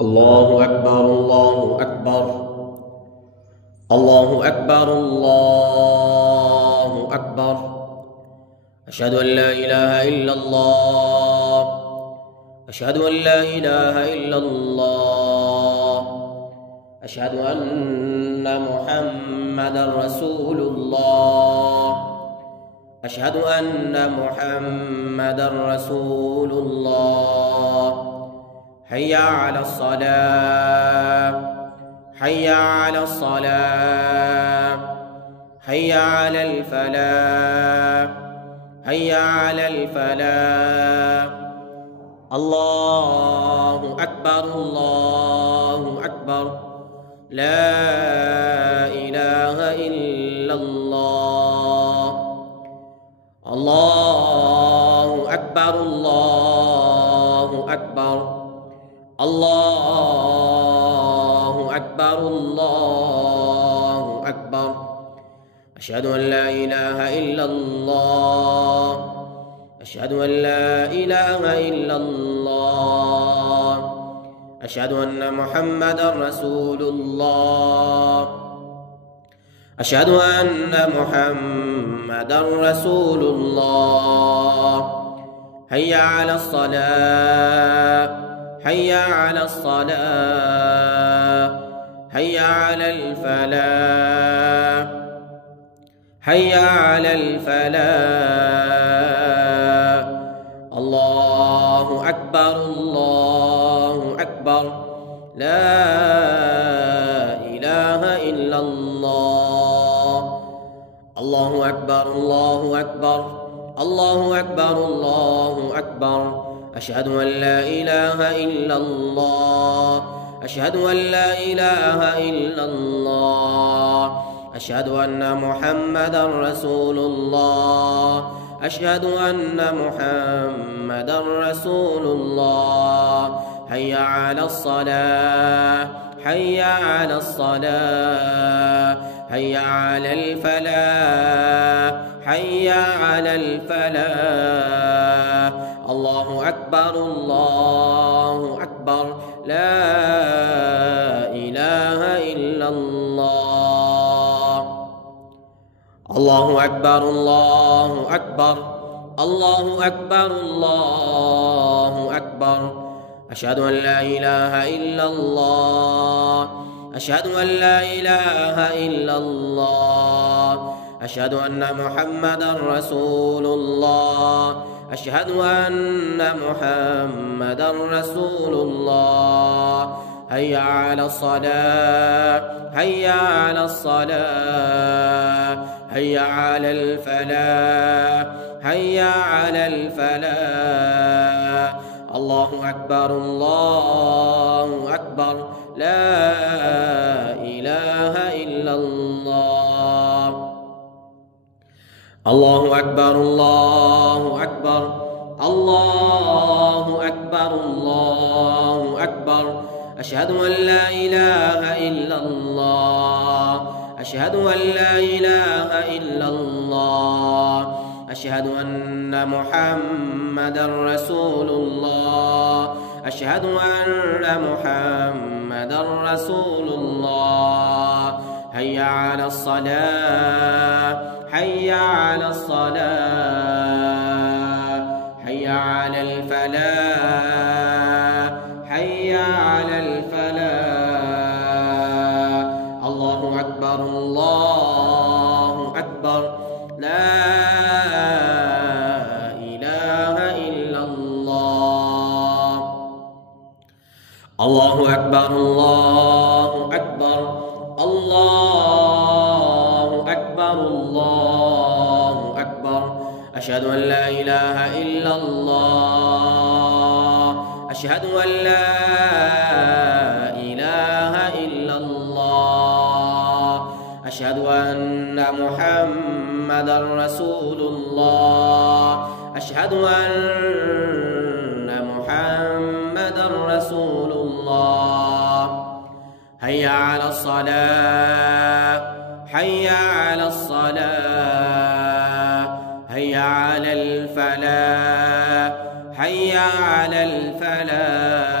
الله أكبر الله أكبر الله أكبر الله أكبر. أشهد أن لا إله إلا الله أشهد أن لا إله إلا الله أشهد أن محمدا رسول الله أشهد أن محمدا رسول الله. حي على الصلاة حي على الصلاة حي على الفلاح حي على الفلاح. الله أكبر الله أكبر. لا إله إلا الله. الله أكبر الله أكبر. الله أكبر الله أكبر. أشهد أن لا إله إلا الله أشهد أن لا إله إلا الله أشهد أن محمدا رسول الله أشهد أن محمدا رسول الله. حي على الصلاة حي على الصلاة حي على الفلاح حي على الفلاح. الله أكبر الله أكبر. لا إله إلا الله. الله أكبر الله أكبر الله أكبر الله أكبر. أشهد أن لا إله إلا الله أشهد أن لا إله إلا الله أشهد أن محمدا رسول الله أشهد أن محمدا رسول الله. حي على الصلاة حي على الصلاة حي على الفلاح حي على الفلاح. الله أكبر الله أكبر. لا إله إلا الله. الله أكبر الله أكبر الله أكبر الله أكبر. أشهد أن لا إله إلا الله أشهد أن لا إله إلا الله أشهد أن محمدا رسول الله أشهد أن محمدا رسول الله. حي على الصلاة حي على الصلاة حي على الفلاح حي على الفلاح. الله أكبر الله أكبر. لا إله إلا الله. الله أكبر الله أكبر الله أكبر الله أكبر. أشهد أن لا إله إلا الله أشهد أن لا إله إلا الله أشهد أن محمدا رسول الله أشهد أن محمدا رسول الله. حي على الصلاة حي على الصلاة حي على الفلاح حي على الفلاح. الله أكبر الله أكبر. لا إله إلا الله. الله أكبر الله أكبر الله أكبر الله أكبر. أشهد أن لا إله إلا الله أشهد أن لا إله إلا الله أشهد أن محمدا رسول الله أشهد أن محمدا رسول الله. حي على الصلاة حي على الصلاة حي على الفلاح حي على الفلاح.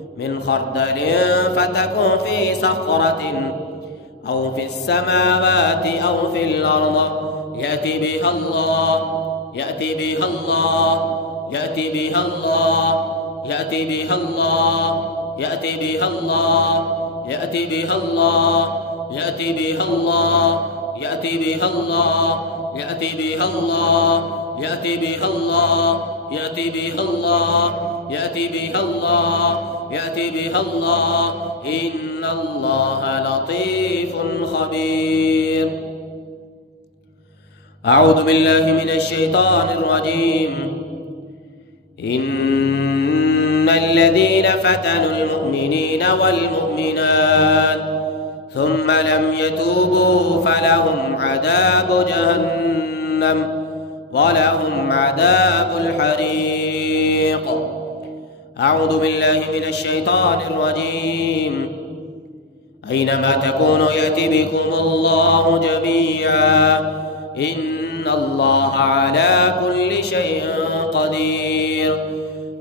من خردل فتكن في صخرة أو في السماوات أو في الأرض يأتي بها الله يأتي بها الله يأتي بها الله يأتي بها الله يأتي بها الله يأتي بها الله يأتي بها الله يأتي بها الله يأتي بها الله يأتي بها الله يأتي بها الله يأتي بها الله يأتي بها الله إن الله لطيف خبير. أعوذ بالله من الشيطان الرجيم. إن الذين فتنوا المؤمنين والمؤمنات ثم لم يتوبوا فلهم عذاب جهنم ولهم عذاب الحريق. أعوذ بالله من الشيطان الرجيم. أينما تكونوا يأتي بكم الله جميعا إن الله على كل شيء قدير.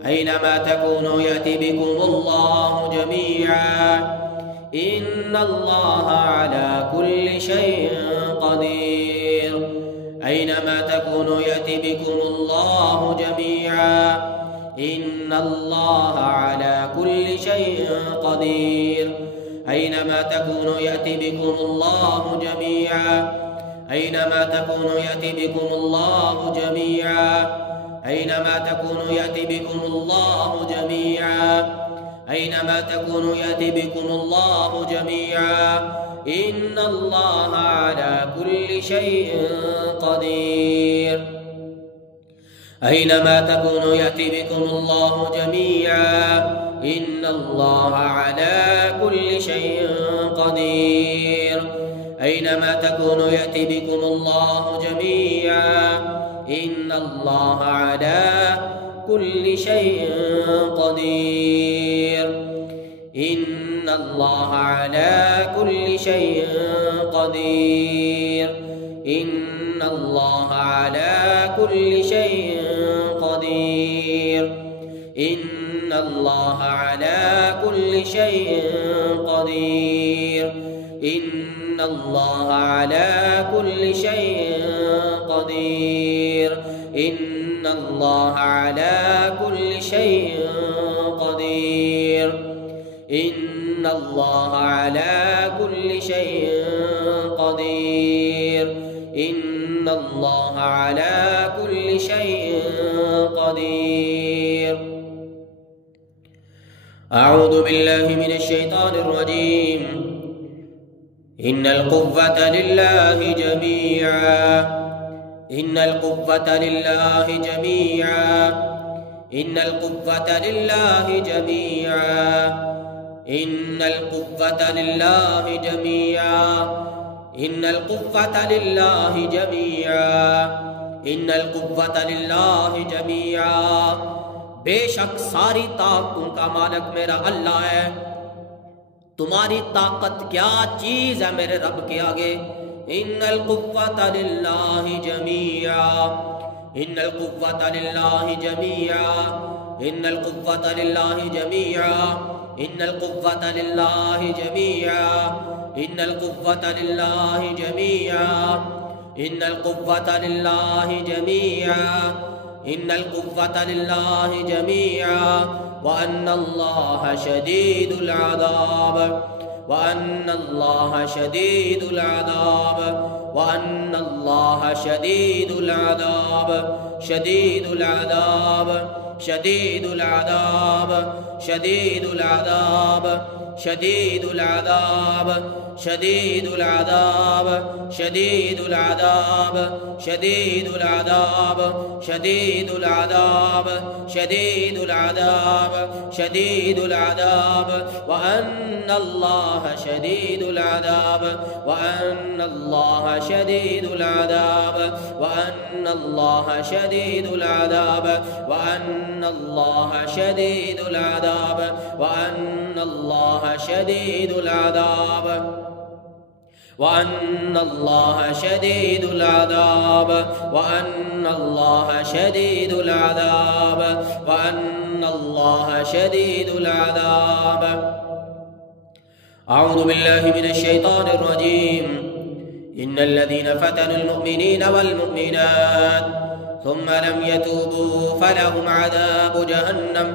أينما تكونوا يأتي بكم الله جميعا إن الله على كل شيء قدير. أينما تكونوا يأتي بكم الله جميعا إن الله على كل شيء قدير. أينما تكونوا يأتي بكم الله جميعا أينما تكونوا يأتي بكم الله جميعا أينما تكونوا يأتي بكم الله جميعا أينما تكونوا يأتي بكم الله جميعا إن الله على كل شيء قدير. أينما تكونوا يأتي بكم الله جميعا إن الله على كل شيء قدير. أينما تكونوا يأتي بكم الله جميعا إن الله على كل شيء قدير. إن الله على كل شيء قدير. إن الله على كل شيء قدير. إن الله على كل شيء قدير. إن الله على كل شيء قدير. إن الله على كل شيء قدير. إن الله على كل شيء قدير. إن الله على كل شيء قدير. أعوذ بالله من الشيطان الرجيم. إن القوة لله جميعا. إن القوة لله جميعا. إن القوة لله جميعا. إن القوة لله جميعا. إن القوة لله جميعا. إن القوة لله جميعا. बेशक सारी ताकतों का मालिक मेरा अल्लाह है। तुम्हारी ताकत क्या चीज है मेरे रब के आगे। इन्नल कुव्वत लिल्लाहि जमीआ। इन्नल कुव्वत लिल्लाहि जमीआ। इन्नल कुव्वत लिल्लाहि जमीआ। इन्नल कुव्वत लिल्लाहि जमीआ। इन्नल कुव्वत लिल्लाहि जमीआ। इन्नल कुव्वत लिल्लाहि जमीआ। इन्नल कुव्वत लिल्लाहि जमीआ। व अन्नल्लाह शदीदुल अज़ाब। व अन्नल्लाह शदीदुल अज़ाब। व अन्नल्लाह शदीदुल अज़ाब। शदीदुल अज़ाब। शदीदुल अज़ाब। शदीदुल अज़ाब। शदीदुल अज़ाब। शदीदुल अज़ाब। शदीदुल अज़ाब। शदीदुल अज़ाब। शदीदुल अज़ाब। शदीदुल अज़ाब। शदीदुल अज़ाब। व अन्नल्लाह शदीदुल अज़ाब। व अन्नल्लाह शदीदुल अज़ाब। व अन्नल्लाह शदीदुल अज़ाब। व अन्नल्लाह शदीदुल अज़ाब। व अन्नल्लाह शदीदुल अज़ाब। وأن الله شديد العذاب. وأن الله شديد العذاب. وأن الله شديد العذاب. أعوذ بالله من الشيطان الرجيم. إن الذين فتنوا المؤمنين والمؤمنات ثم لم يتوبوا فلهم عذاب جهنم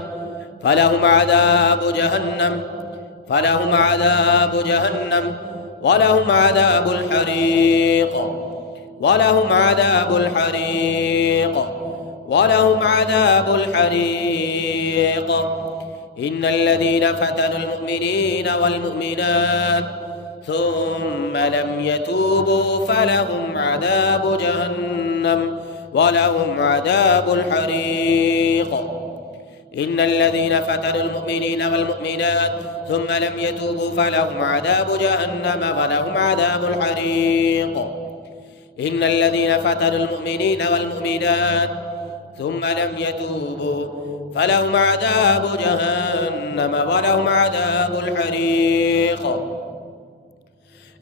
ولهم عذاب الحريق. إن الذين فتنوا المؤمنين والمؤمنات ثم لم يتوبوا فلهم عذاب جهنم ولهم عذاب الحريق. إن الذين فتنوا المؤمنين والمؤمنات ثم لم يتوبوا فلهم عذاب جهنم ولهم عذاب الحريق. إن الذين فتنوا المؤمنين والمؤمنات ثم لم يتوبوا فلهم عذاب جهنم ولهم عذاب الحريق.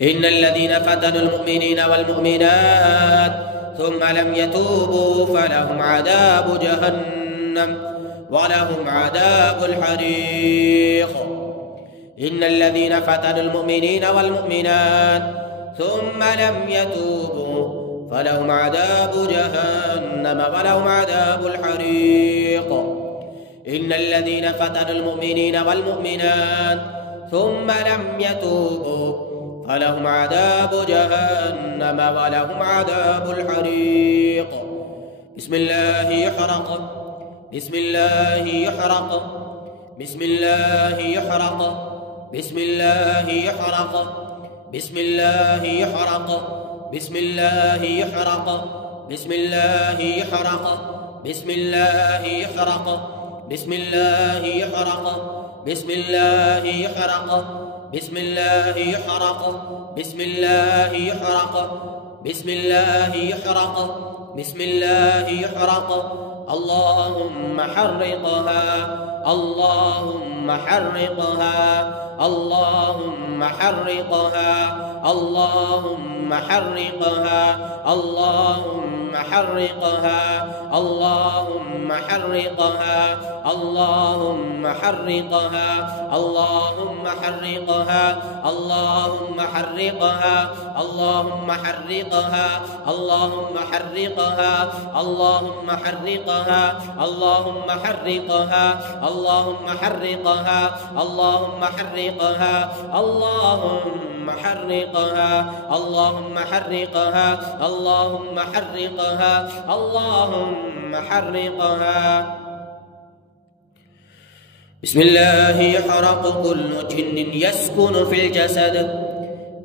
إن الذين فتنوا المؤمنين والمؤمنات ثم لم يتوبوا فلهم عذاب جهنم ولهم عذاب الحريق. إن الذين فتنوا المؤمنين والمؤمنات ثم لم يتوبوا فلهم عذاب جهنم ولهم عذاب الحريق. إن الذين فتنوا المؤمنين والمؤمنات ثم لم يتوبوا فلهم عذاب جهنم ولهم عذاب الحريق. بسم الله يحرق بسم الله يحرق بسم الله يحرق بسم الله يحرق بسم الله يحرق بسم الله يحرق بسم الله يحرق بسم الله يحرق بسم الله يحرق بسم الله يحرق بسم الله يحرق بسم الله يحرق بسم الله يحرق بسم الله يحرق. اللهم حرقها اللهم حرقها اللهم حرقها اللهم حرقها اللهم حرقها اللهم حرقها اللهم حرقها اللهم حرقها اللهم حرقها اللهم حرقها اللهم حرقها اللهم حرقها اللهم حرقها اللهم حرقها اللهم حرقها اللهم حرقها اللهم حرقها اللهم حرقها اللهم حرقها. بسم الله يحرق كل جن يسكن في الجسد.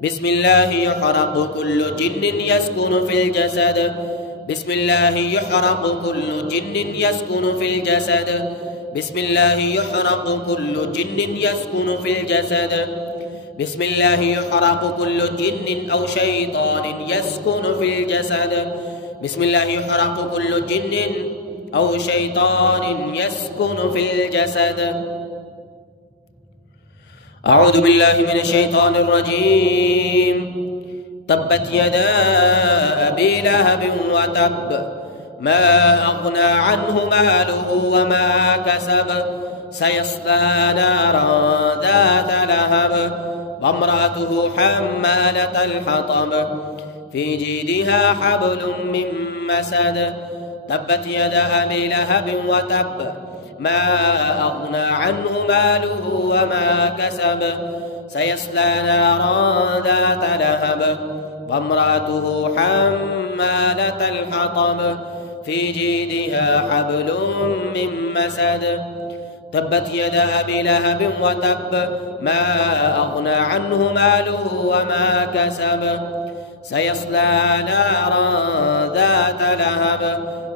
بسم الله يحرق كل جن يسكن في الجسد. بسم الله يحرق كل جن يسكن في الجسد. بسم الله يحرق كل جن يسكن في الجسد. بسم الله يحرق كل جن أو شيطان يسكن في الجسد. بسم الله يحرق كل جن أو شيطان يسكن في الجسد. أعوذ بالله من الشيطان الرجيم. تبت يدا أبي لهب وتب ما أغنى عنه ماله وما كسب سيصلى نارا ذات لهب وامرأته حمالة الحطب في جيدها حبل من مسد. تبت يدا أبي لهب وتب ما أغنى عنه ماله وما كسب سيصلى نارا ذات لهب وامرأته حمالة الحطب في جيدها حبل من مسد. تبت يدا أبي لهب وتب ما أغنى عنه ماله وما كسب سيصلى نارا ذات لهب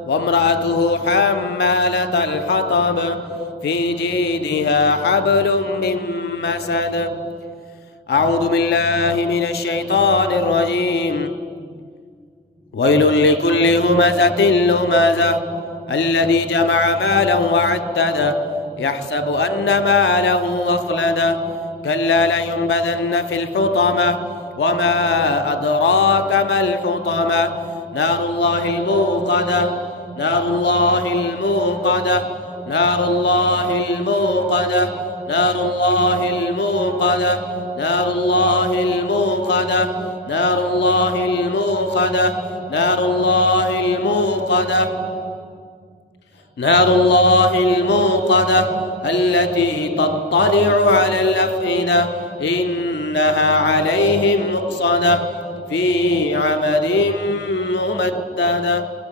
وامرأته حمالة الحطب في جيدها حبل من مسد. أعوذ بالله من الشيطان الرجيم. ويل لكل همزة لمزة الذي جمع مالا وعدده يحسب أن ماله أخلده كلا لينبذن في الحطمة وما أدراك ما الحطمة نار الله الموقدة نار الله الموقدة نار الله الموقدة نار الله الموقدة نار الله الموقدة نار الله الموقدة نار الله الموقدة نار الله الموقدة التي تطلع على الأفئدة إنها عليهم مؤصدة في عمد ممددة.